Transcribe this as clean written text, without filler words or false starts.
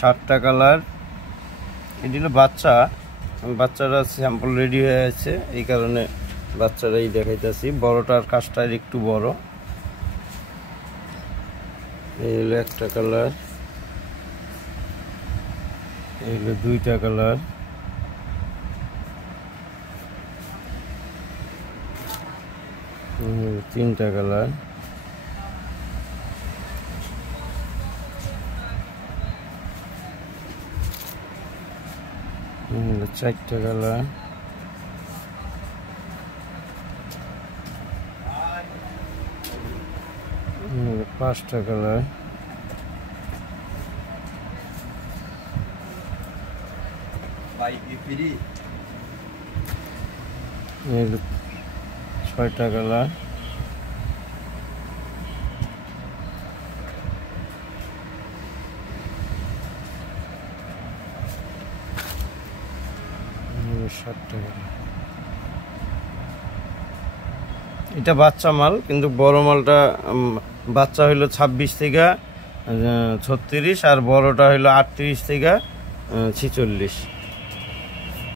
7টা colour. এটি হলো বাচ্চা, বাচ্চারা স্যাম্পল রেডি হয়ে আছে, এই কারণে বাচ্চারাই দেখাইতেছি। বড়টার কাজটা একটু বড়। এই হলো একটা কালার, এই হলো 2টা কালার, এই 3টা কালার, এই হলো 4টা কালার, এই হলো 5টা কালার, এই হলো 6টা কালার, এই হলো 7টা কালার। এটা বাচ্চা মাল, কিন্তু বড় মালটা বাচ্চা হইলো 26 থেকে 36 আর বড়টা হইলো 38 থেকে 46।